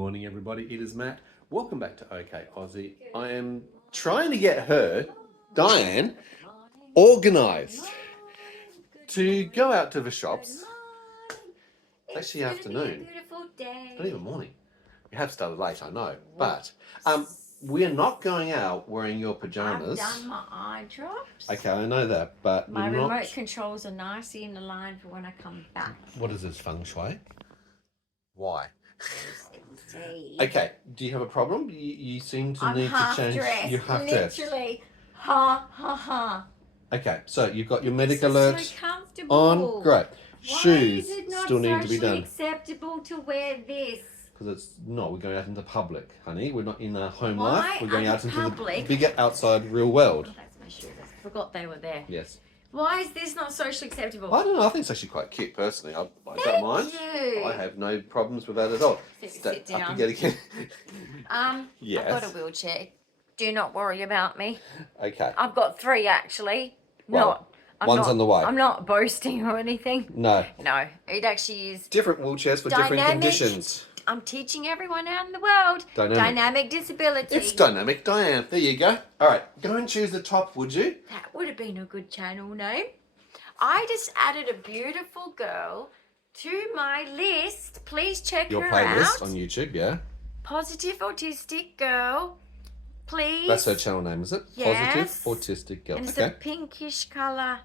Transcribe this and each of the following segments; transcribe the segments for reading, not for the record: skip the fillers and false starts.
morning, everybody. It is Matt. Welcome back to OK Aussie. I am trying to get her, Dyan, organised to go out to the shops. It's actually afternoon. Beautiful day. Not even morning. We have started late, I know, but we're not going out wearing your pajamas. I've done my eye drops. Okay, I know that, but my remote controls are nicely in the line for when I come back. What is this, feng shui? Why? See. Okay, do you have a problem? You seem to need to change. Dressed, You're half dressed. Literally, ha ha ha. Okay, so you've got your medic alert so comfortable. on. Great. Why Shoes is it not still need to be done. Acceptable to wear this? Because it's not. We're going out into public, honey. We're not in our home Why life. We're going out into public? the bigger outside real world. Oh, that's my shoes. I forgot they were there. Yes. Why is this not socially acceptable? I don't know. I think it's actually quite cute, personally. I don't mind. You. I have no problems with that at all. Sit down. Up again. Yes. I've got a wheelchair. Do not worry about me. Okay. I've got 3 actually. Well, one's on the way. I'm not boasting or anything. No. No, it actually is. Different wheelchairs for different conditions. I'm teaching everyone out in the world. Dynamic disability. It's dynamic, Dyan. There you go. All right, go and choose the top, would you? That would have been a good channel name. I just added a beautiful girl to my list. Please check Your her playlist out. on YouTube, yeah. Positive autistic girl. Please. That's her channel name, is it? Yes. Positive autistic girl. And it's okay. a pinkish colour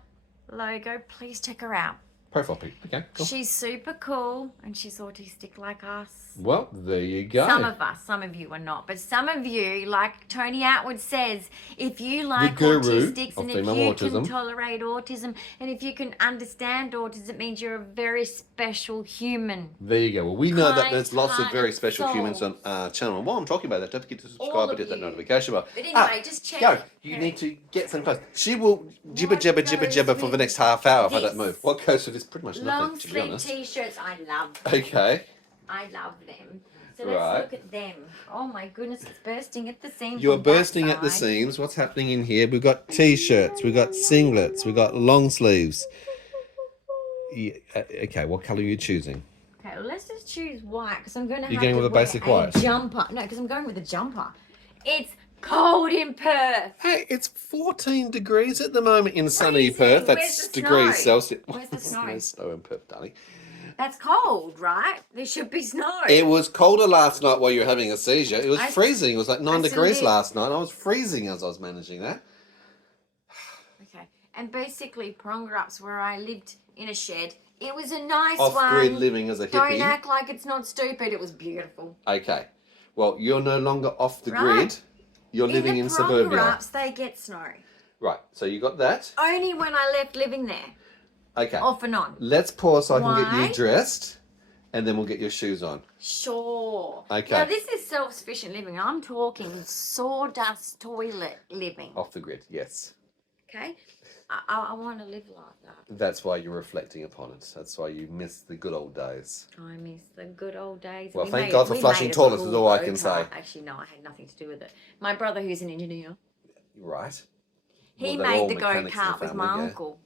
logo. Please check her out. Profile pic. Okay, cool. She's super cool and she's autistic like us. Well, there you go. Some of us, some of you are not, but some of you, like Tony Atwood says, if you like autistics and if you can tolerate autism and if you can understand autism, it means you're a very special human. There you go. Well, we know that there's lots of very special humans on our channel. And while I'm talking about that, don't forget to subscribe and hit that notification bell. But anyway, just check. Go. You need to get some clothes. She will jibber jabber jibber jabber for the next half hour if I don't move. What goes with this? Pretty much nothing, Long to be sleeve honest. t-shirts, I love them. Okay. I love them. So let's look at them. Oh my goodness, it's bursting at the seams. You're bursting at the seams. What's happening in here? We've got t-shirts, we've got singlets, we've got long sleeves. Yeah, okay, what colour are you choosing? Okay, well, let's just choose white because I'm going to have You're going to with a wear basic white? jumper. No, because I'm going with a jumper. It's cold in Perth. Hey, it's 14 degrees at the moment in sunny Perth. That's degrees Celsius. Where's the snow? There's snow in Perth, darling. That's cold, right? There should be snow. It was colder last night while you were having a seizure. It was freezing. It was like 9 degrees last night. I was freezing as I was managing that. Okay. And basically, Prongrup's where I lived in a shed. It was a nice one. Off-grid living as a hippie. Don't act like it's not stupid. It was beautiful. Okay. Well, you're no longer off the grid. You're living in suburbia. Prongrup's, they get snow. Right. So you got that. Only when I left living there. Okay. Off and on. Let's pause so I can get you dressed, and then we'll get your shoes on. Sure. Okay. Now, this is self-sufficient living. I'm talking sawdust toilet living. Off the grid, yes. Okay? I want to live like that. That's why you're reflecting upon it. That's why you miss the good old days. I miss the good old days. Well, thank God for flushing toilets is all I can say. Actually, no, I had nothing to do with it. My brother, who's an engineer. Right. He made the go-kart with my uncle.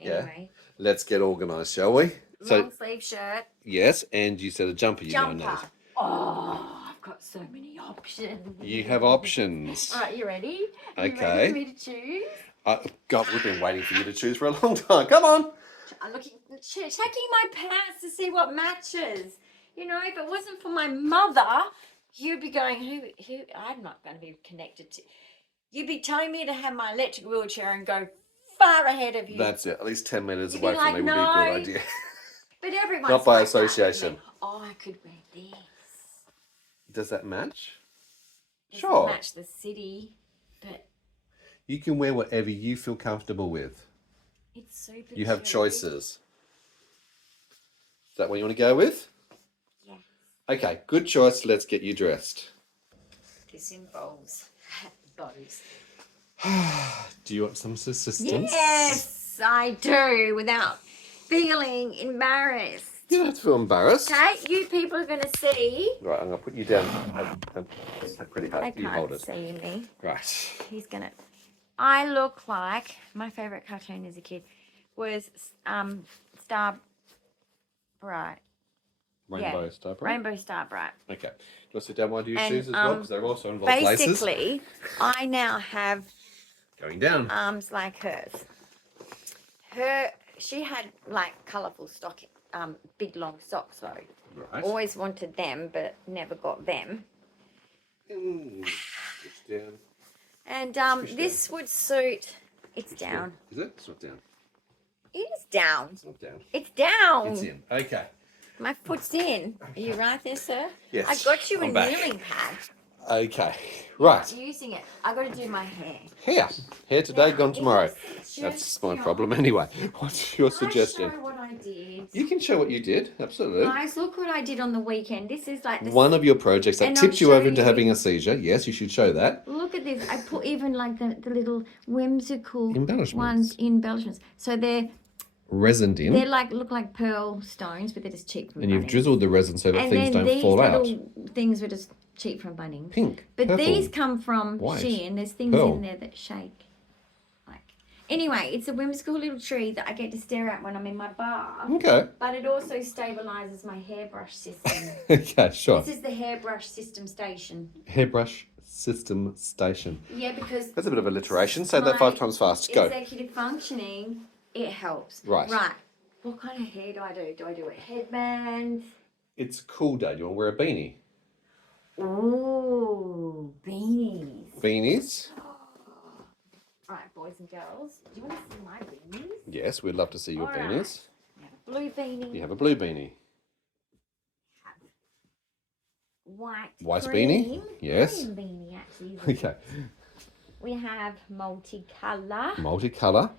Anyway. Yeah. Let's get organised, shall we? Long sleeve shirt. Yes, and you said a jumper you're going to need. Oh, I've got so many options. You have options. All right, you ready? Okay. You ready for me to choose? God, we've been waiting for you to choose for a long time. Come on. I'm checking my pants to see what matches. You know, if it wasn't for my mother, you'd be going, who? I'm not going to be connected to. You'd be telling me to have my electric wheelchair and go far ahead of you. That's it. At least 10 metres away like, from me would be a good idea. But everyone's not by like association. that, oh, I could wear this. Does that match? Doesn't Sure. match the city, but you can wear whatever you feel comfortable with. It's super You have cute. choices. Is that what you want to go with? Yeah. Okay, good choice. Let's get you dressed. This involves bows. Do you want some assistance? Yes, I do, without feeling embarrassed. You don't have to feel embarrassed. Okay, you people are going to see. Right, I'm going to put you down. Pretty hard. They You hold can't it. see me. Right. He's going to... I look like... My favourite cartoon as a kid was Star... Right. Rainbow Star Bright. Rainbow Star Bright. Okay. Do you want to sit down while I do your And, shoes as well? Because they're also involved places. Basically, I now have Going down. arms like hers. She had like colourful stocking, big long socks though. Right. Always wanted them, but never got them. Switch down. And Switch this would suit. It's Switch down. Is it? It's not down. It is down. It's not down. It's down. It's in. Okay. My foot's in. Are you right there, sir? Yes. I got you I'm a back. kneeling pad. Okay. Right. I'm using it. I got to do my hair. Hair today, Now, gone tomorrow. it's That's just, my you know, problem anyway. What's your Can I suggestion? show what I did? You can show what you did. Absolutely. Guys, look what I did on the weekend. This is like this. One of your projects that And I'll tipped you show over into you- having a seizure. Yes, you should show that. Look at this. I put even like the little whimsical Embellishments. embellishments. So they're Resined in. like look like pearl stones, but they're just cheap from And you've Bunnings. drizzled the resin so that And things then don't these fall out. little things were just cheap from Bunnings. Pink. But purple. these come from white, Shein. There's things pearl. in there that shake. Like anyway, it's a whimsical little tree that I get to stare at when I'm in my bath. Okay. But it also stabilizes my hairbrush system. Okay, sure. This is the hairbrush system station. Hairbrush system station. Yeah, because That's a bit of alliteration. Say that my 5 times fast. Go. executive functioning, it helps. Right. Right. What kind of hair do I do? Do I do a headband? It's a cool day. You want to wear a beanie? Ooh, beanies. Beanies? Right, boys and girls, do you want to see my beanies? Yes, we'd love to see your All right. beanies. I have a blue beanie. You have a blue beanie. White beanie? cream. Yes. Cream beanie, actually. isn't it? Okay. We have multicolour. Multicolour.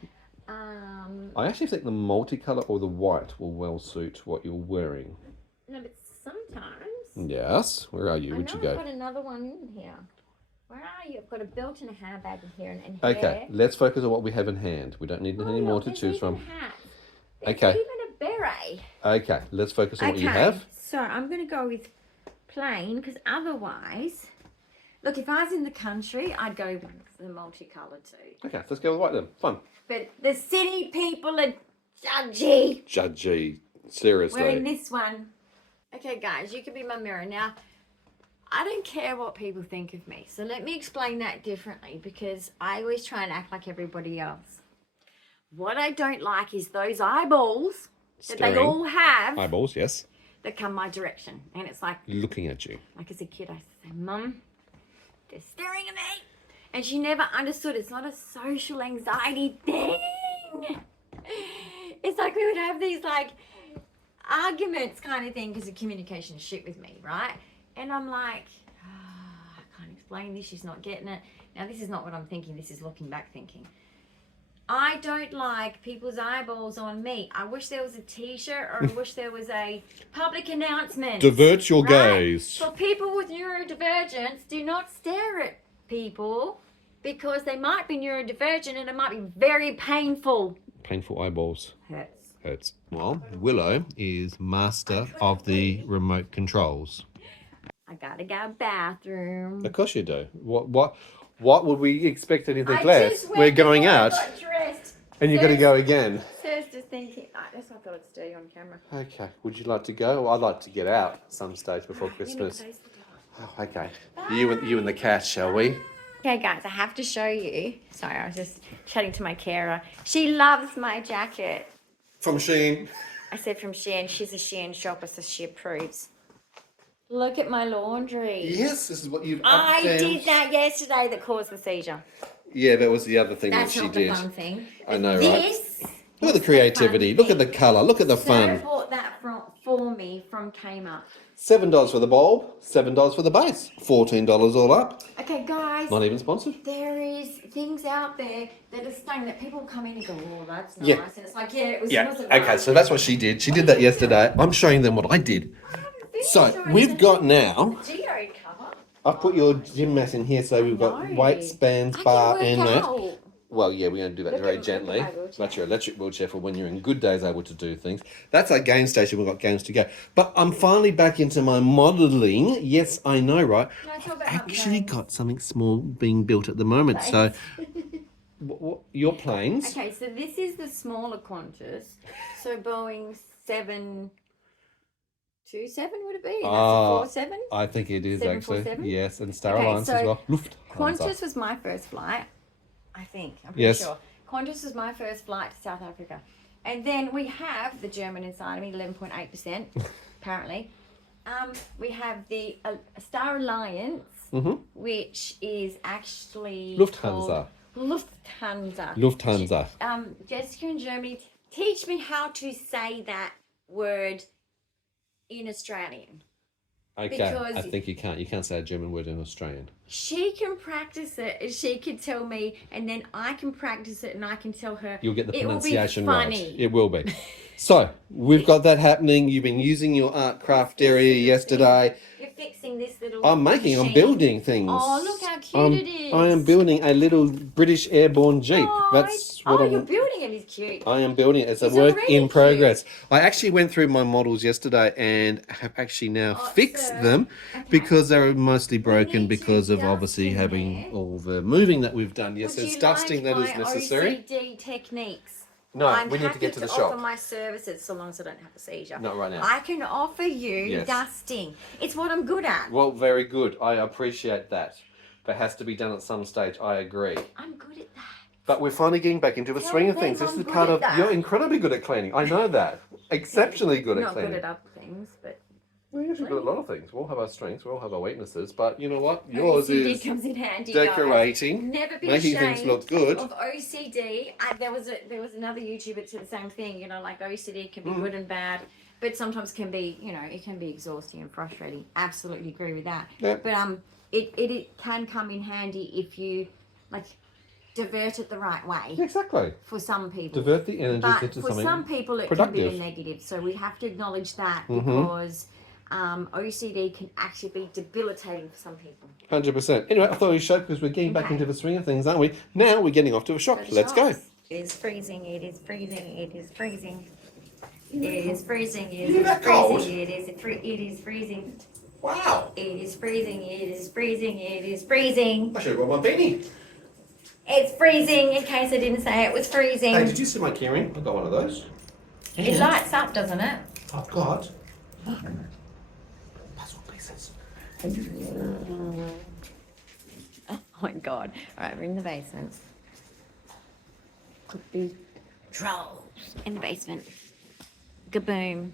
Um, I actually think the multicolour or the white will well suit what you're wearing. no, but sometimes. Yes. Where are you? I Where'd know you go? I've got another one in here. Where are you? I've got a belt and a handbag in here and Okay, hair. let's focus on what we have in hand. We don't need any more look, to there's choose even from. hats. There's Okay. even a beret. Okay, let's focus on what you have. So I'm going to go with plain because otherwise, look, if I was in the country, I'd go with the multicolour too. Okay, let's go with white then. Fun. But the city people are judgy. Judgy. Seriously. Wearing this one. Okay, guys, you can be my mirror. Now, I don't care what people think of me. So let me explain that differently because I always try and act like everybody else. What I don't like is those eyeballs that they Staring. all have Eyeballs, yes. that come my direction. And it's like Looking at you. as a kid, I used to say, Mum, they're staring at me. And she never understood it's not a social anxiety thing. It's like we would have these like arguments kind of thing because the communication is shit with me, right? And I'm like, I can't explain this. She's not getting it. Now, this is not what I'm thinking. This is looking back thinking. I don't like people's eyeballs on me. I wish there was a t-shirt or I wish there was a public announcement. Divert your Right? gaze. For people with neurodivergence, do not stare at people because they might be neurodivergent and it might be very painful. Painful eyeballs. Hurts. Hurts. Well, Willow is master of the remote controls. I gotta go bathroom. Of course you do. What would we expect anything I less? just went We're going before I out got dressed. and you're going to go again. Sarah's just thinking, that's what I thought I'd stay on camera. Okay. Would you like to go? Well, I'd like to get out at some stage before You need to Christmas. close the door. Oh, okay. You and the cat, shall we? Okay, guys, I have to show you. Sorry, I was just chatting to my carer. She loves my jacket. From Shein. I said from Shein. She's a Shein shopper, so she approves. Look at my laundry. Yes, this is what you've I down. did that yesterday that caused the seizure. Yeah, that was the other thing That's that she not did. the fun thing. I know, right? This Look at the creativity. Look at the colour. Look at the Sarah fun. bought that for me from Kmart. $7 for the bulb, $7 for the base, $14 all up. Okay, guys. Not even sponsored. There is things out there that are stunning that people come in and go, oh, that's nice. Yeah. And it's like, yeah, it was. Yeah. wasn't Okay, right. so that's what she did. She did that yesterday. I'm showing them what I did. So we've got now. Geode cover. I've put your gym mat in here, so we've got No. weights, bands, I bar, can and work that. out. Well, yeah, we're going to do that Look very at gently. my wheelchair. That's your electric wheelchair for when you're in good days able to do things. That's our game station. We've got games to go. But I'm finally back into my modelling. Yes, I know, right? Can I talk about Actually my planes? got something small being built at the moment. So, your planes? Okay, so this is the smaller Qantas. So Boeing 727 would it be? Ah, That's a 47. I think it is actually. 747? Yes, and Star Alliance Okay, as so well. Lufthansa. Qantas was my first flight, I think. I'm pretty Yes. sure. Qantas was my first flight to South Africa. And then we have the German inside of me, 11.8%, apparently. We have the Star Alliance, which is actually Lufthansa. Lufthansa. Lufthansa. Jessica in Germany, teach me how to say that word in Australian. Okay, Because I think you can't. You can't say a German word in Australian. she can practice it and she can tell me, and then I can practice it and I can tell her. You'll get the It will be pronunciation right. funny. It will be. So, we've got that happening. You've been using your art craft area yesterday. You're fixing this little I'm machine. building things. Oh, look how cute it is. I am building a little British airborne Jeep. Oh, That's what you're building it. It's cute. I am building it. It's a It's work already in cute. progress. I actually went through my models yesterday and have actually now fixed them because they were mostly broken need to because of dust obviously in having there. all the moving that we've done. Yes, Would there's you dusting like that is my necessary. OCD techniques. No, I'm we need to happy get to the offer shop. my services so long as I don't have a seizure. Not right now. I can offer you Yes. dusting. It's what I'm good at. Well, very good. I appreciate that. That has to be done at some stage. I agree. I'm good at that. But we're finally getting back into the Tell swing of them things. This I'm is good part at of. that. You're incredibly good at cleaning. I know that. Exceptionally good at Not cleaning. good at other things, but We're usually good at a lot of things. We all have our strengths. We all have our weaknesses. But you know what? Yours OCD is comes in handy. decorating, Never be making ashamed things look good. of OCD. There was another YouTuber that said the same thing. You know, like OCD can be Mm. good and bad, but sometimes can be, you know, it can be exhausting and frustrating. Absolutely agree with that. Yeah. But it can come in handy if you like divert it the right way. Exactly. For some people. Divert the energy But into for something some people, it productive. can be a negative. So we have to acknowledge that Mhm. because OCD can actually be debilitating for some people. 100%. Anyway, I thought we'd show because we're getting back Okay. into the swing of things, aren't we? Now we're getting off to a shop. Let's go. It is freezing. It is freezing. It is freezing. It is freezing. It Is it is that cold? freezing. It is freezing. Wow. It is freezing. It is freezing. It is freezing. I should have got my beanie. It's freezing. In case I didn't say it was freezing. Hey, did you see my keyring? I've got one of those. It lights up, doesn't it? I've got puzzle pieces. Oh my god. Alright, we're in the basement. Could be trolls in the basement. Gaboom.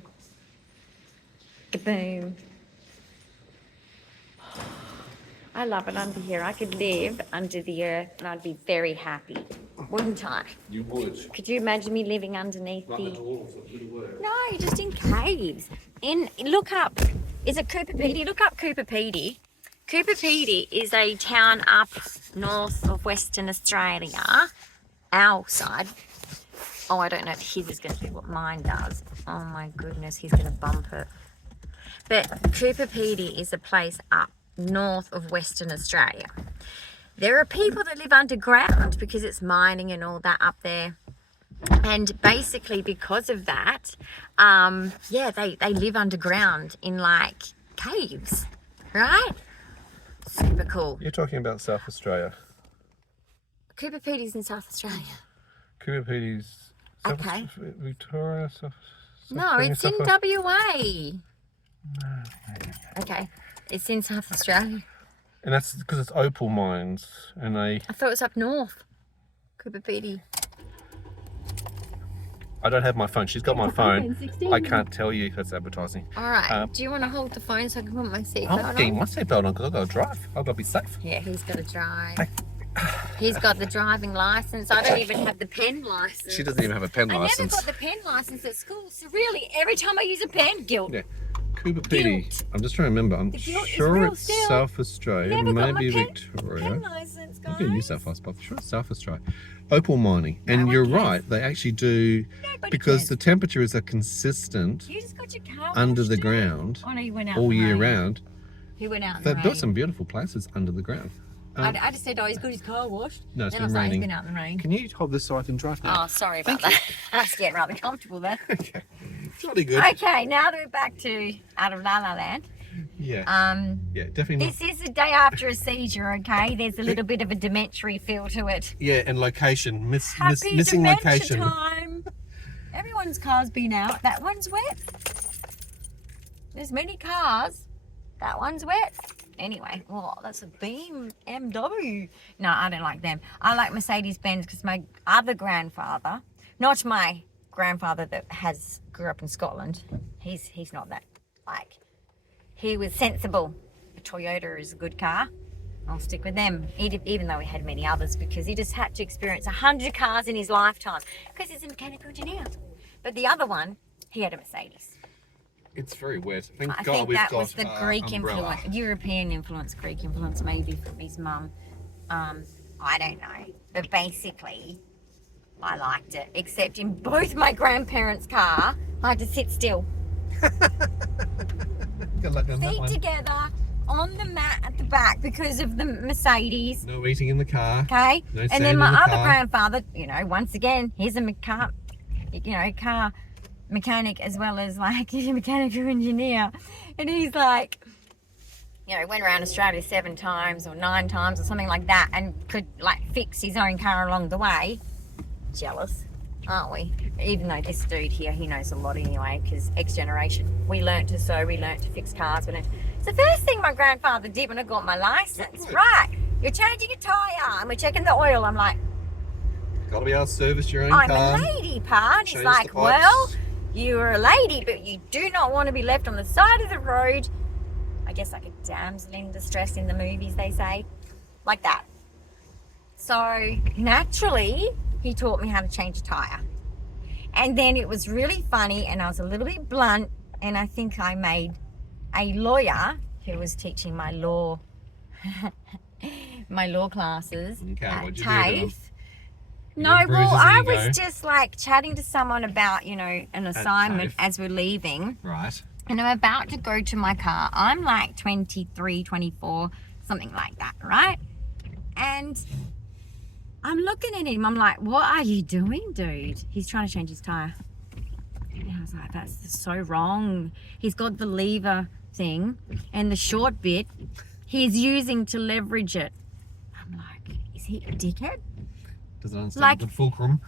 Gaboom. I love it under here. I could live under the earth and I'd be very happy. Wouldn't I? You would. Could you imagine me living underneath Run the the... walls, a little word. No, you're just in caves. Look up. Is it Cooper Pedy? Look up Cooper Pedy. Cooper Pedy is a town up north of Western Australia. Our side. Oh, I don't know if his is going to do what mine does. Oh my goodness, he's going to bump it. But Cooper Pedy is a place up north of Western Australia. There are people that live underground because it's mining and all that up there. And basically because of that, they live underground in like caves, right? Super cool. You're talking about South Australia. Cooper Pedy's in South Australia. Cooper Pedy's Okay. Victoria. No, it's in WA. Okay, it's in South Australia. And that's because it's opal mines, and I thought it was up north. Cooper Pedy. I don't have my phone. She's got my phone. I can't tell you that's advertising. All right. Do you want to hold the phone so I can put my I'm seatbelt getting on? my seatbelt on because I've got to drive. I've got to be safe. Yeah, he's got to drive. He's got the driving license. I don't even have the pen license. She doesn't even have a pen I license. never got the pen license at school. So really, every time I use a pen, guilt. Yeah. Cooper Pedy. Guilt. I'm just trying to remember. I'm The guilt is sure real it's still. South Australia, Never got my maybe pen Victoria. license, guys. Maybe New South Wales, but I'm sure it's South Australia. Opal mining. No And one you're cares. right, they actually do, Nobody because cares. the temperatures are consistent You just got your car under washed, the didn't ground you? Oh no, you went out all in the year rain. round. He went out in the They've rain. got some beautiful places under the ground. I just said, oh, he's got his car washed. No, it's Then I been was like, raining. he's been out in the rain. Can you hold this so I can drive now? Oh, sorry about that. I was getting rather comfortable there. Okay. Jolly good. Okay, now that we're back to out of La La Land. Yeah. Yeah, definitely. This is the day after a seizure, okay? There's a little bit of a dementary feel to it. Yeah, and location. Happy Missing dementia location. time. Everyone's car's been out. That one's wet. there's many cars. That one's wet. Anyway, well, that's a BMW. No, I don't like them. I like Mercedes-Benz because my other grandfather, not my grandfather that grew up in Scotland, he's not that, like, he was sensible. A Toyota is a good car. I'll stick with them, even though he had many others, because he just had to experience 100 cars in his lifetime because he's a mechanical engineer. But the other one, he had a Mercedes. It's very wet. I think that was the Greek influence, European influence, Greek influence, maybe from his mum. I don't know. But basically, I liked it. Except in both my grandparents' car, I had to sit still. Good luck on that Feet one. together on the mat at the back because of the Mercedes. No eating in the car. Okay. No And sand then in my the other car. grandfather, once again, he's a car mechanic as well as like a mechanical engineer. And he's like, went around Australia 7 times or 9 times or something like that and could like fix his own car along the way. Jealous, aren't we? Even though this dude here, he knows a lot anyway, because X generation. We learnt to sew, we learnt to fix cars. It's the first thing my grandfather did when I got my license. Right, you're changing a tyre and we're checking the oil. I'm like, Got to be able to service your own I'm car. a lady, pa. And he's Change like, the pipes. well, you're a lady, but you do not want to be left on the side of the road. I guess like a damsel in distress in the movies, they say. Like that. So naturally, he taught me how to change a tyre. And then it was really funny and I was a little bit blunt, and I think I made a lawyer who was teaching my law classes Okay, at what'd you do to him? TAFE. You No, got bruises well, and I you was go. just like chatting to someone about, an assignment TAFE. as we're leaving. Right. And I'm about to go to my car. I'm like 23, 24, something like that, right? And I'm looking at him. I'm like, what are you doing, dude? He's trying to change his tire. And I was like, that's so wrong. He's got the lever thing and the short bit he's using to leverage it. I'm like, is he a dickhead? Doesn't understand Like- the fulcrum.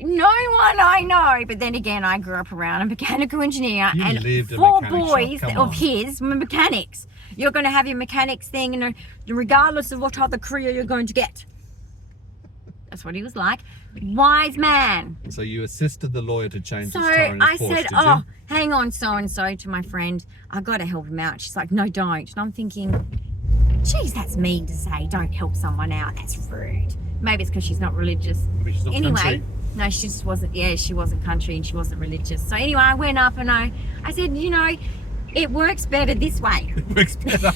No one I know, but then again, I grew up around a mechanical engineer, You and lived a 4 mechanic shop, boys come of on. his were mechanics. You're going to have your mechanics thing, and regardless of what other career you're going to get. That's what he was like. Wise man. So you assisted the lawyer to change So his tire in his I Porsche, said, did oh, you? hang on, so-and-so, to my friend. I got to help him out. She's like, no, don't. And I'm thinking, geez, that's mean to say. Don't help someone out. That's rude. Maybe it's because she's not religious. Maybe she's not Anyway, country. no, she just wasn't. Yeah, she wasn't country and she wasn't religious. So anyway, I went up and I said, it works better this way. Works better.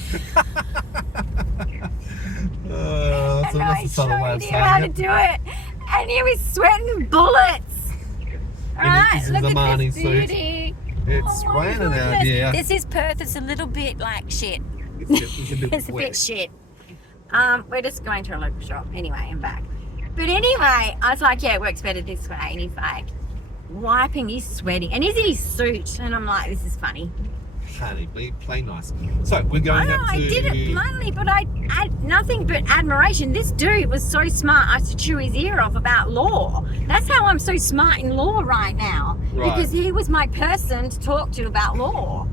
That's And I a subtle way showed of him saying how to it. do it, and he was sweating bullets. All right, his look at Zamani this suit. beauty. It's Oh my raining out goodness. here. This is Perth. It's a little bit like shit. It's a bit It's a wet. bit shit. We're just going to a local shop anyway and back. But anyway, I was like, yeah, it works better this way. And he's like wiping, he's sweating, and he's in his suit. And I'm like, this is funny. Honey, play nice. So we're going I know, up to. I did it bluntly, but I had nothing but admiration. This dude was so smart, I should chew his ear off about law. That's how I'm so smart in law right now. Right. Because he was my person to talk to about law.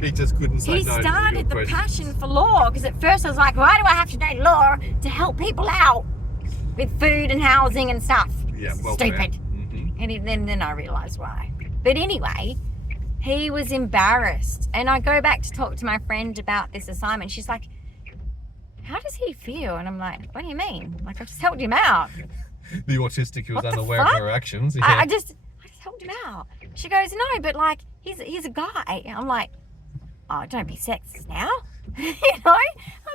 He just couldn't say He no to started your the questions. passion for law, because at first I was like, why do I have to know law to help people out with food and housing and stuff? Yeah, well, Stupid. Mm-hmm. And then I realised why. But anyway, he was embarrassed. And I go back to talk to my friend about this assignment. She's like, how does he feel? And I'm like, what do you mean? Like, I just helped him out. The autistic who was What the unaware of fuck? her actions. Yeah. I just helped him out. She goes, no, but like, he's a guy. I'm like, oh, don't be sexist now. I'm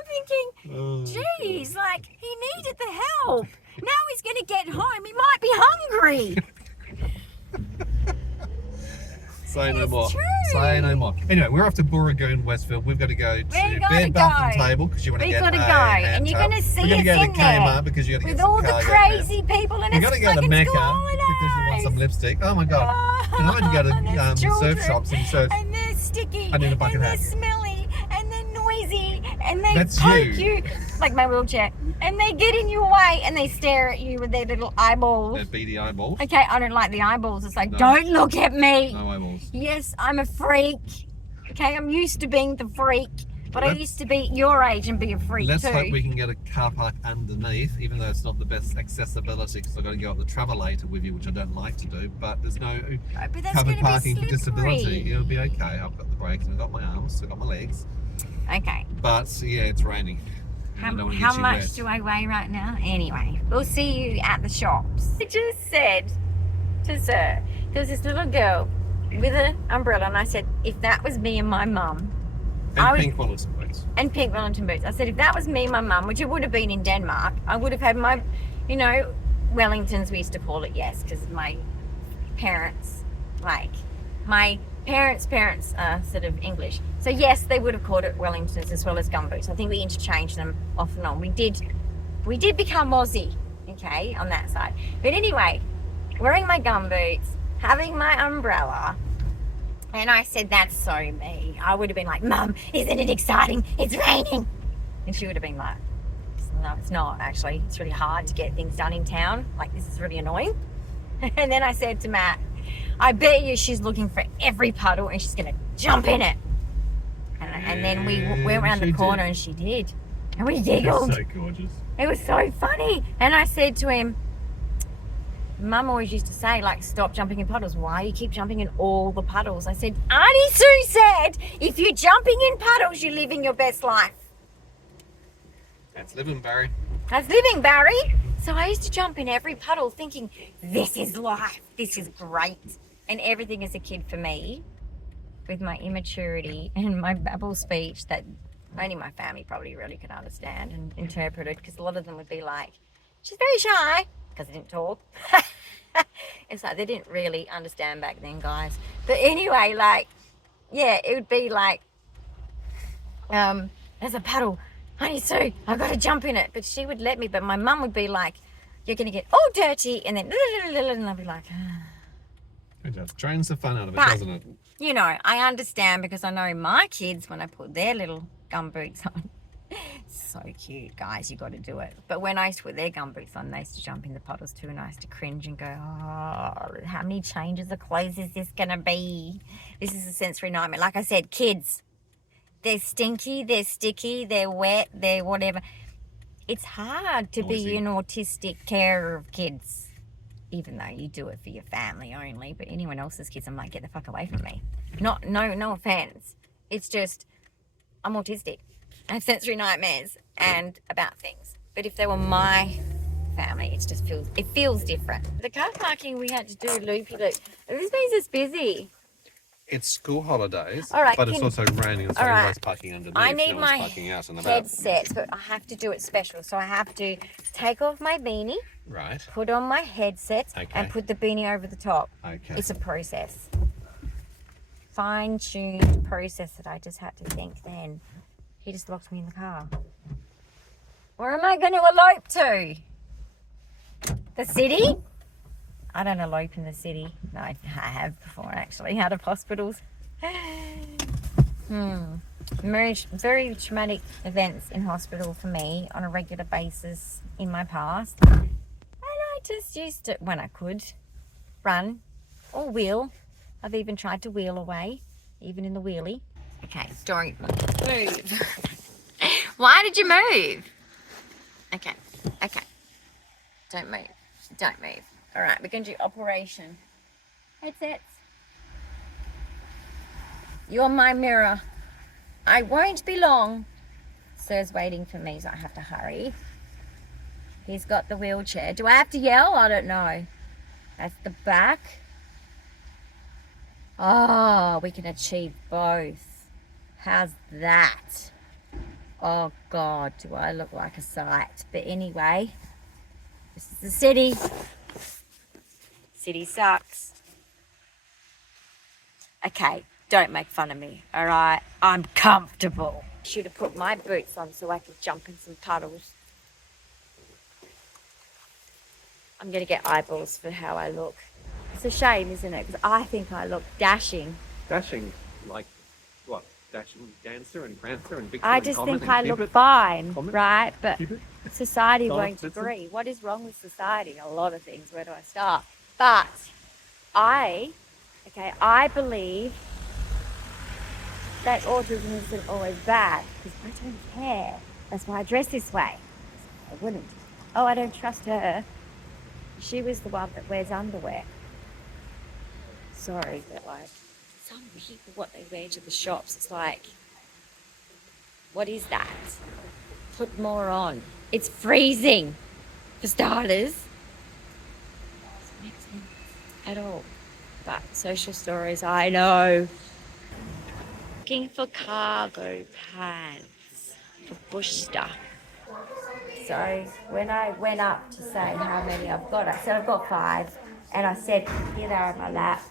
thinking, geez, like, he needed the help. Now he's going to get home. He might be hungry. Say no It's more. true. Say no more. Anyway, we're off to Booragoon, Westfield. We've got to go to gotta Bed Bath and go. Table because you want to We've get gotta a go, hand and you're towel. gonna see We're going to us go in to there Kmart because you got to get with some all the cargo crazy people in We've his got to go to fucking Mecca school because you want some holidays. lipstick. Oh my god! And I had to go And there's to surf children, shops and surf. and they're sticky, I need a bucket and hat. they're smelly, and they're noisy, and they That's poke you. you like my wheelchair, and they get in your way, and they stare at you with their little eyeballs. They're beady eyeballs. Okay, I don't like the eyeballs. It's like, No. don't look at me. No eyeballs. Yes, I'm a freak. Okay, I'm used to being the freak, but I used to be your age and be a freak Let's too. hope we can get a car park underneath, even though it's not the best accessibility because I've got to go up the travelator with you, which I don't like to do. But there's no Right, but that's covered gonna parking be for disability. slippery. It'll be okay. I've got the brakes and I've got my arms, I've got my legs. Okay. But yeah, it's raining. How much do I weigh right now? Anyway, we'll see you at the shops. I just said to Sir, there was this little girl with an umbrella, and I said, if that was me and my mum, And pink Wellington boots. And pink Wellington boots. I said, if that was me and my mum, which it would have been in Denmark, I would have had my, you know, Wellingtons, we used to call it, yes, because my parents, my parents are sort of English. So yes, they would have called it Wellingtons as well as gumboots. I think we interchanged them off and on. We did become Aussie, okay, on that side. But anyway, wearing my gumboots, having my umbrella, and I said, that's so me. I would have been like, Mum, isn't it exciting? It's raining. And she would have been like, no, it's not actually. It's really hard to get things done in town. Like, this is really annoying. And then I said to Matt, I bet you she's looking for every puddle and she's going to jump in it. And then we went around the corner and she did. And we giggled. So gorgeous. It was so funny. And I said to him, Mum always used to say, like, stop jumping in puddles. Why do you keep jumping in all the puddles? I said, Auntie Sue said, if you're jumping in puddles, you're living your best life. That's living, Barry. That's living, Barry. So I used to jump in every puddle thinking, this is life. This is great. And everything as a kid for me, with my immaturity and my babble speech that only my family probably really could understand and interpret it, because a lot of them would be like, she's very shy, because I didn't talk. It's like they didn't really understand back then, guys. But anyway, like, yeah, it would be like, there's a puddle. Honey Sue, I've got to jump in it. But she would let me, but my mum would be like, you're going to get all dirty. And then, and I'd be like, It just drains the fun out of it, But- doesn't it? you know, I understand, because I know my kids, when I put their little gum boots on, so cute, guys, you got to do it. But when I used to put their gum boots on, they used to jump in the puddles too, and I used to cringe and go, oh, how many changes of clothes is this going to be? This is a sensory nightmare. Like I said, kids, they're stinky, they're sticky, they're wet, they're whatever. It's hard to Noisy. be an autistic carer of kids. Even though you do it for your family only, but anyone else's kids, I'm like, get the fuck away from me. No offense. It's just, I'm autistic. I have sensory nightmares and about things. But if they were my family, it feels different. The car parking we had to do loopy loop. This means it's busy. It's school holidays, All right, but it's also raining, so all right. everybody's parking underneath. I need no one's my parking out and about. headset, but I have to do it special. So I have to take off my beanie, Right. put on my headset, Okay. and put the beanie over the top. Okay. It's a process. Fine-tuned process that I just had to think then. He just locked me in the car. Where am I going to elope to? The city? I don't elope in the city. No, I have before, actually, out of hospitals. Very traumatic events in hospital for me on a regular basis in my past. And I just used to, when I could, run or wheel. I've even tried to wheel away, even in the wheelie. Okay, don't move. Why did you move? Okay. Don't move. All right, we're going to do operation. Headsets. You're my mirror. I won't be long. Sir's waiting for me, so I have to hurry. He's got the wheelchair. Do I have to yell? I don't know. That's the back. Oh, we can achieve both. How's that? Oh, God, do I look like a sight? But anyway, this is the city. City sucks. Okay, don't make fun of me, all right? I'm comfortable. Should have put my boots on so I could jump in some puddles. I'm going to get eyeballs for how I look. It's a shame, isn't it? Because I think I look dashing. Dashing, like what? Dashing dancer and prancer and big. I just think I look fine, right? But society won't agree. What is wrong with society? A lot of things. Where do I start? But I believe that autism isn't always bad, because I don't care. That's why I dress this way. I wouldn't. Oh, I don't trust her. She was the one that wears underwear. Sorry, but like, some people, what they wear to the shops, it's like, what is that? Put more on. It's freezing, for starters. Doesn't make sense at all. But social stories, I know. Looking for cargo pants for bush stuff. So when I went up to say how many I've got, I said I've got 5, and I said here they are in my lap.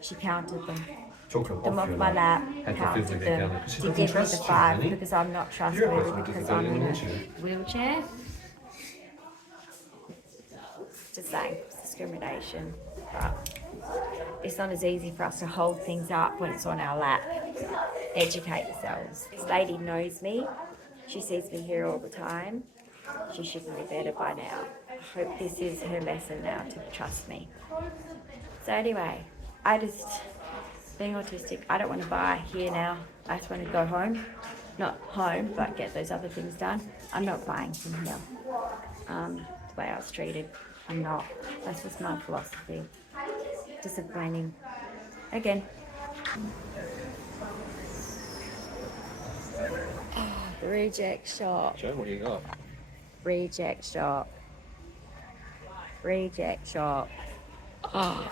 She counted them. Took them off my lap, counted them to give me the 5 because I'm not trustworthy because I'm in a wheelchair. Just saying, it's discrimination. But it's not as easy for us to hold things up when it's on our lap. Educate yourselves. This lady knows me. She sees me here all the time. She should know better by now. I hope this is her lesson now to trust me. So anyway, being autistic, I don't want to buy here now. I just want to go home. Not home, but get those other things done. I'm not buying from here. The way I was treated, I'm not. That's just my philosophy. Disappointing. Again. Oh, the reject shop. Joe, what you got? Reject shop. Reject shop. Oh.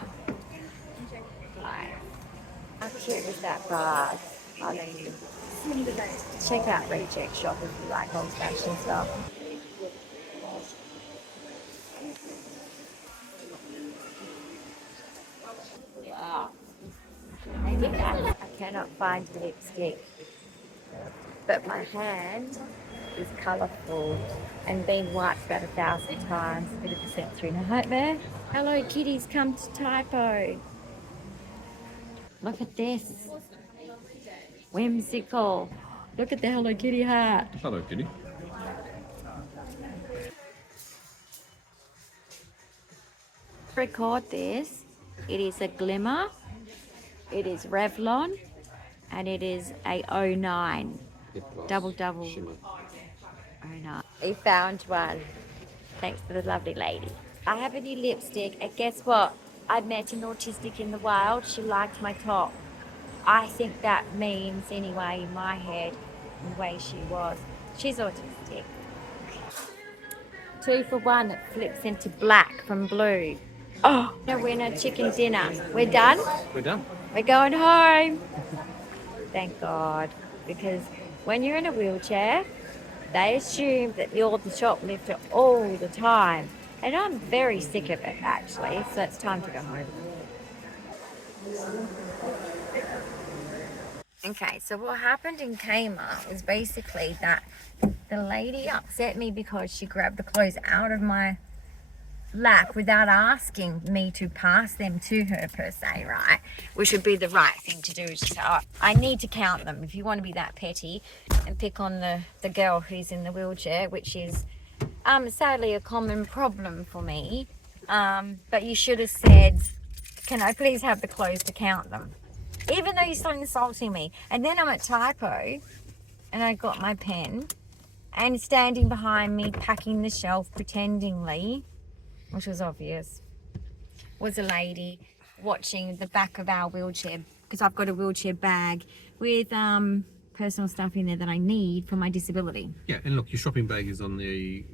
How cute is that bag? I don't know. Check out Reject Shop if you like old fashioned stuff. Wow. I cannot find lipstick. But my hand is colourful and been wiped about 1,000 times. A bit of a sensory nightmare. Hello kitties, come to typo. Look at this. Whimsical. Look at the Hello Kitty hat. Hello, Kitty. Record this. It is a Glimmer. It is Revlon. And it is a 09. Double. 09. We found one. Thanks to the lovely lady. I have a new lipstick, and guess what? I met an autistic in the wild. She liked my top. I think that means, anyway, in my head, the way she was. She's autistic. 2 for 1. It flips into black from blue. Oh, no winner chicken dinner. We're done? We're done. We're going home. Thank God. Because when you're in a wheelchair, they assume that you're the shoplifter all the time. And I'm very sick of it, actually, so it's time to go home. Okay, so what happened in Kmart was basically that the lady upset me because she grabbed the clothes out of my lap without asking me to pass them to her, per se, right? Which would be the right thing to do, is just say, oh, I need to count them. If you want to be that petty and pick on the girl who's in the wheelchair, which is sadly a common problem for me, but you should have said, can I please have the clothes to count them? Even though you're still insulting me. And then I'm at typo and I got my pen, and standing behind me packing the shelf pretendingly, which was obvious, was a lady watching the back of our wheelchair, because I've got a wheelchair bag with personal stuff in there that I need for my disability. Yeah, and look, your shopping bag is on the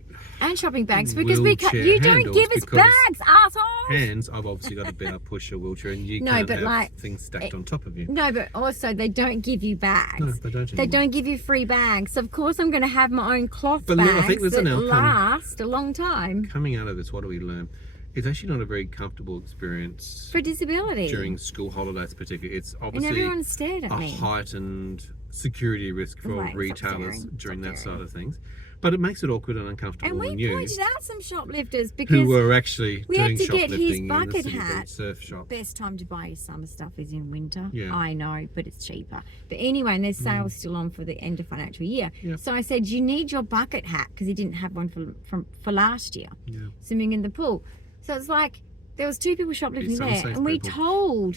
and shopping bags, because you don't give us bags, assholes. Hands, I've obviously got a better pusher wheelchair, and you can't have things stacked on top of you. No, but also they don't give you bags. No, they don't. They don't give you free bags. So of course I'm going to have my own cloth But bags I think there's that an outcome last a long time. Coming out of this, what do we learn? It's actually not a very comfortable experience for disability during school holidays, particularly. It's obviously and everyone stared at a me. Heightened security risk for retailers during that side of things. But it makes it awkward and uncomfortable. And we pointed out some shoplifters because who were actually we doing had to get his shoplifting bucket in the City hat. Beach surf shop. Best time to buy your summer stuff is in winter. Yeah. I know, but it's cheaper. But anyway, and there's sales still on for the end of financial year. Yeah. So I said, you need your bucket hat, because he didn't have one for last year. Yeah. Swimming in the pool. So it's like there was 2 people shoplifting there, and we told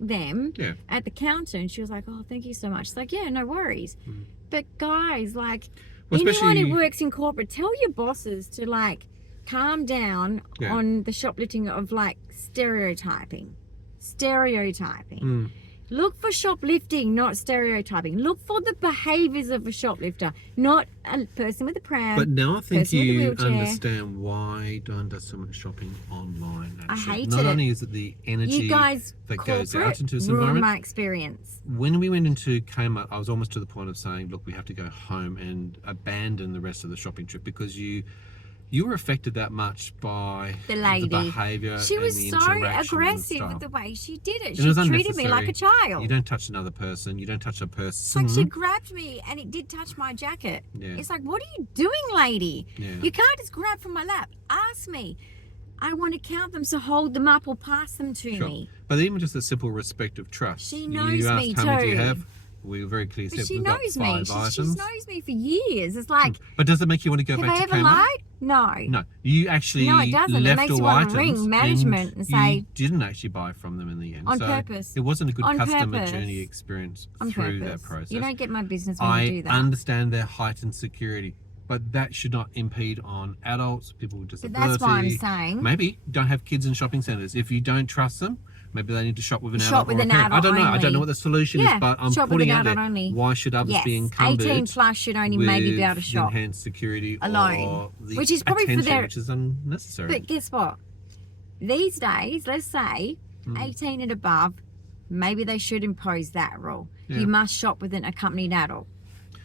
them Yeah. at the counter, and she was like, "Oh, thank you so much." It's like, "Yeah, no worries." But guys, like, Well, anyone especially- who works in corporate, tell your bosses to like calm down Yeah. on the shoplifting of like stereotyping. Look for shoplifting, not stereotyping. Look for the behaviours of a shoplifter, not a person with a pram. But now I think person with a you wheelchair. understand why Dyan does so much shopping online. I Actually. hate Not it. only is it the energy You guys, that goes out corporate, into this ruined environment. my experience. When we went into Kmart, I was almost to the point of saying, look, we have to go home and abandon the rest of the shopping trip, because you were affected that much by The lady. behaviour. She was and the so interaction and aggressive stuff. with the way she did it. It She was treated me like a unnecessary. child. You don't touch another person. You don't touch a It's person. like she grabbed me and it did touch my jacket. Yeah. It's like, what are you doing, lady? Yeah. You can't just grab from my lap. Ask me. I want to count them, so hold them up or pass them to Sure. me. But even just a simple respect of trust. She knows you asked, me how many do you too. have? We were very clear. But Said she we've got knows me. 5 She items. knows me for years. It's like, But does it make you want to go have back I to ever Kmart? lied? No. No, you actually No, it doesn't. It left makes all you wanna items ring management and say- you didn't actually buy from them in the end. On so purpose. It wasn't a good On customer purpose. journey experience On through purpose. that process. You don't get my business when you I do that. understand their heightened security, but that should not impede on adults, people with But disability. that's why I'm saying. Maybe don't have kids in shopping centres. If you don't trust them, maybe they need to shop with an Shop adult with or a an parent. I adult don't know. I only. don't know what the solution Yeah, is, but I'm shop with putting an out there. adult only. Why should others Yes, be encumbered 18 plus should only maybe be able to with shop. enhanced security alone, or the which is probably for attention, their- which is unnecessary. But guess what? These days, let's say 18 and above, maybe they should impose that rule. Yeah. You must shop with an accompanied adult.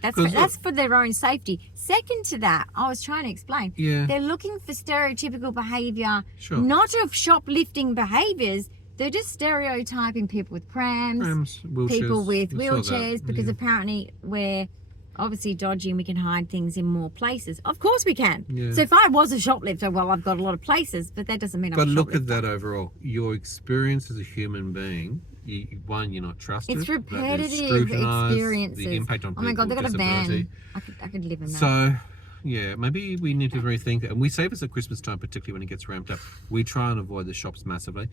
That's 'Cause that's for their own safety. Second to that, I was trying to explain. Yeah. They're looking for stereotypical behaviour, Sure. not of shoplifting behaviours. They're just stereotyping people with prams, Wheelchairs. people with We saw that. wheelchairs, because Yeah. apparently we're obviously dodgy and we can hide things in more places. Of course we can. Yeah. So if I was a shoplifter, well, I've got a lot of places, but that doesn't mean I'm But a look shoplifter. at that overall. Your experience as a human being, one, you're not trusted. It's that is repetitive scrutinised, experiences. The impact on Oh my people God, they got with a disability. van. I could live in that. So, yeah, maybe we need to rethink it. And we say this at Christmas time, particularly when it gets ramped up. We try and avoid the shops massively.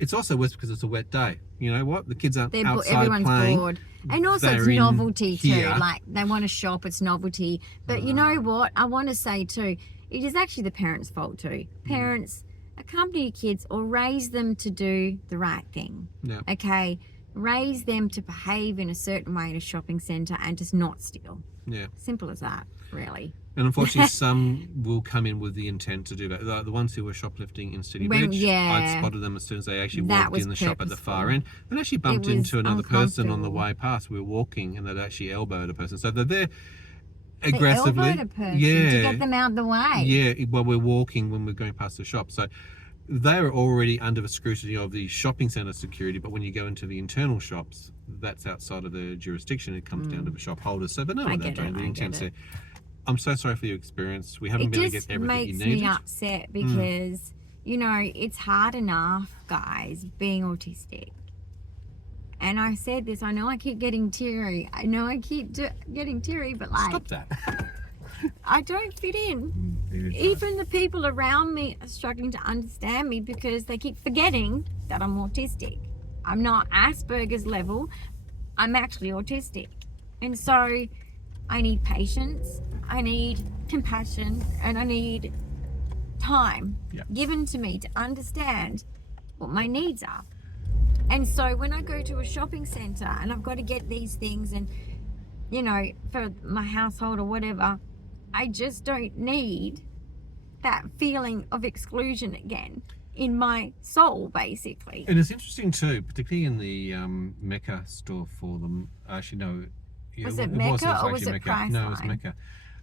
It's also worse because it's a wet day. You know what? The kids aren't outside Everyone's playing. bored. And also it's They're in novelty too. here. Like they want to shop, it's novelty. But you know what? I want to say too, it is actually the parents' fault too. Parents accompany your kids or raise them to do the right thing. Yeah. Okay? Raise them to behave in a certain way in a shopping centre and just not steal. Yeah. Simple as that, really. And unfortunately, some will come in with the intent to do that. The ones who were shoplifting in City When- Beach, yeah. I'd spotted them as soon as they actually That walked was in the shop at the far purposeful. end, and actually bumped was into another person on the uncomfortable. way past. We were walking, and they'd actually elbowed a person. So they're there They aggressively. elbowed a person yeah, to get them out of the way. yeah. While we're walking, when we're going past the shop, so they are already under the scrutiny of the shopping centre security. But when you go into the internal shops, that's outside of the jurisdiction. It comes down to the shop holders. So they know I what they're get doing. it, The I get intent's it. there. I'm so sorry for your experience. We haven't It been able to just get everything makes you needed. me upset because, you know, it's hard enough, guys, being autistic. And I said this, I know I keep getting teary. I know I keep getting teary, but like, Stop that. I don't fit in. Even the people around me are struggling to understand me because they keep forgetting that I'm autistic. I'm not Asperger's level, I'm actually autistic. And so I need patience, I need compassion, and I need time given to me to understand what my needs are. And so when I go to a shopping centre and I've got to get these things and, you know, for my household or whatever, I just don't need that feeling of exclusion again in my soul, basically. And it's interesting too, particularly in the Mecca store for them. Actually, no. Yeah, Was it Mecca or was actually it Priceline? No, it was Mecca.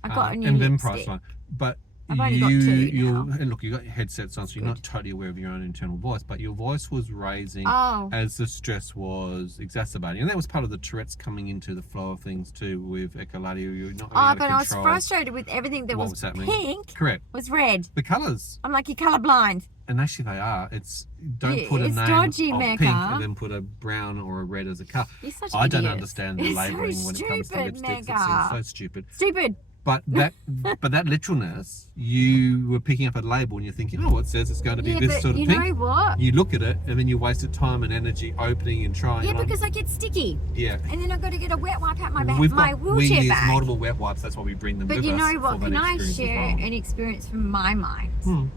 I got a new and then lipstick. Priceline. But I've only got two now. and look, you got your headsets on, so you're not totally aware of your own internal voice, but your voice was raising Oh. as the stress was exacerbating, and that was part of the Tourette's coming into the flow of things too. With echolalia, you're not really Oh, able but to I was control frustrated with everything that what was was happening. pink Correct. was red. The colours. I'm like, you're colourblind. And actually they are. It's don't Yeah, put a it's name dodgy, of Mecca. pink and then put a brown or a red as a colour. You're such an I don't idiot. understand the It's so labelling when it comes to stupid, lipsticks. It Mecca. seems so stupid. Stupid. But that literalness, you were picking up a label and you're thinking, oh, it says it's going to be this sort of you pink. know what? You look at it and then you wasted time and energy opening and trying. Yeah, because I get sticky. Yeah. And then I've got to get a wet wipe out my bag, We wheelchair use bag. multiple wet wipes. That's why we bring them But with you us. know what? for that Can I experience as share well. an experience from my mind? Hmm.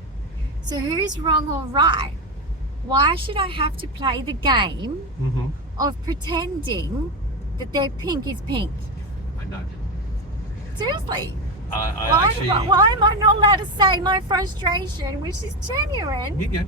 So who's wrong or right? Why should I have to play the game Mm-hmm. of pretending that their pink is pink? I know. Seriously. I actually... Why am I not allowed to say my frustration, which is genuine, Yeah.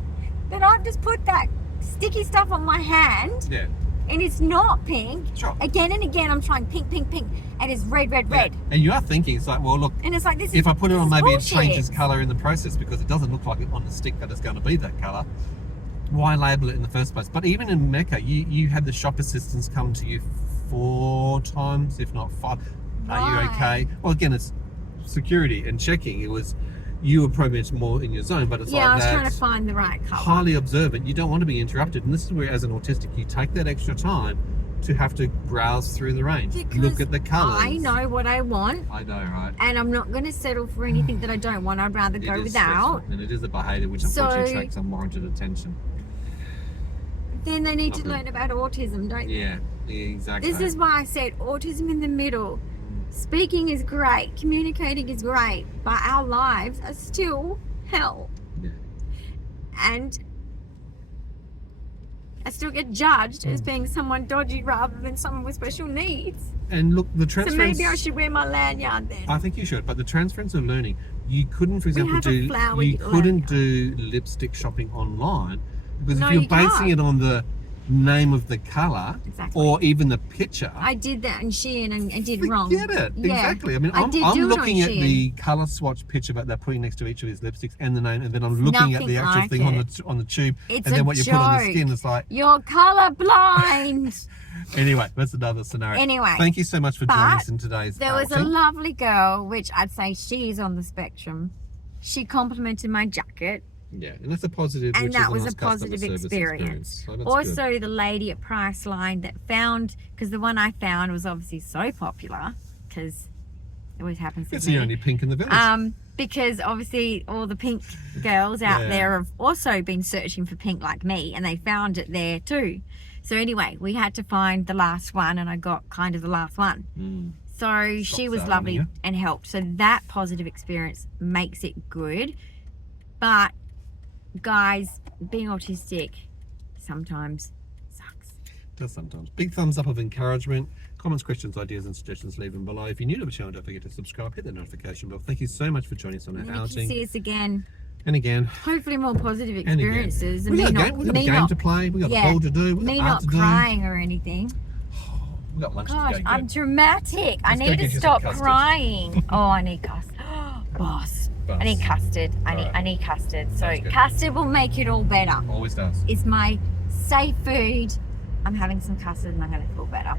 that I've just put that sticky stuff on my hand Yeah. and it's not pink? Sure. Again and again I'm trying pink, pink, pink, and it's red, red, red. And you are thinking, it's like, well, look, And it's like, this if I put it on, maybe bullshit. it changes colour in the process because it doesn't look like it on the stick that it's going to be that colour. Why label it in the first place? But even in Mecca, you had the shop assistants come to you 4 times, if not 5. Are you okay? Well, again, it's security and checking. It was, you were probably more in your zone, but it's Yeah, I like was that. trying to find the right colour. Highly observant. You don't want to be interrupted, and this is where, as an autistic, you take that extra time to have to browse through the range, Because look at the colours. I know what I want, I know, right? and I'm not going to settle for anything that I don't want. I'd rather go It is without. stressful, and it is a behaviour which unfortunately attracts unwarranted attention. Then they need to Lovely. learn about autism, don't they? Yeah, exactly. This is why I said autism in the middle. Speaking is great, communicating is great, but our lives are still hell. Yeah. And I still get judged as being someone dodgy rather than someone with special needs. And look, the So transference... maybe I should wear my lanyard then. I think you should, but the transference of learning, you couldn't, for example, have a flowery you couldn't do lipstick shopping online because No, if you're you basing can't. it on the name of the colour Exactly. or even the picture, I did that in Shein and I did wrong. forget it. Yeah. Exactly. I mean, I I'm did do it on looking at Shein. the colour swatch picture that they're putting next to each of his lipsticks and the name, and then I'm looking at the Nothing actual like thing it. on the tube, It's and then a what you put on the joke. skin. It's like, You're colourblind. anyway, that's another scenario. Anyway, thank you so much for joining but us in today's There was a outing. lovely girl, which I'd say she is on the spectrum. She complimented my jacket, Yeah, and that's a positive. and which that is was nice a customer positive service experience. So that's Also, good. the lady at Priceline that found, because the one I found was obviously so popular, because it always happens to It's me. the only pink in the village. Because obviously all the pink girls out Yeah. there have also been searching for pink like me, and they found it there too. So anyway, we had to find the last one, and I got kind of the last one. So she Stops was that, lovely yeah. and helped. So that positive experience makes it good. But guys, being autistic sometimes sucks. It does sometimes. Big thumbs up of encouragement. Comments, questions, ideas, and suggestions, leave them below. If you're new to the channel, don't forget to subscribe, hit the notification bell. Thank you so much for joining us on And our then you can outing. see us again. And again, Hopefully more positive and again. experiences. We got a game, we got a game to play. We got a bowl to do. We me got art not to crying or anything. do. We got lunch Gosh, to go I'm get. dramatic. I Let's go need get to you some stop custard. crying. Oh, I need custard. Boss. I need custard. Alright. I need custard. So Sounds good. custard will make it all better. Always does. It's my safe food. I'm having some custard and I'm going to feel better.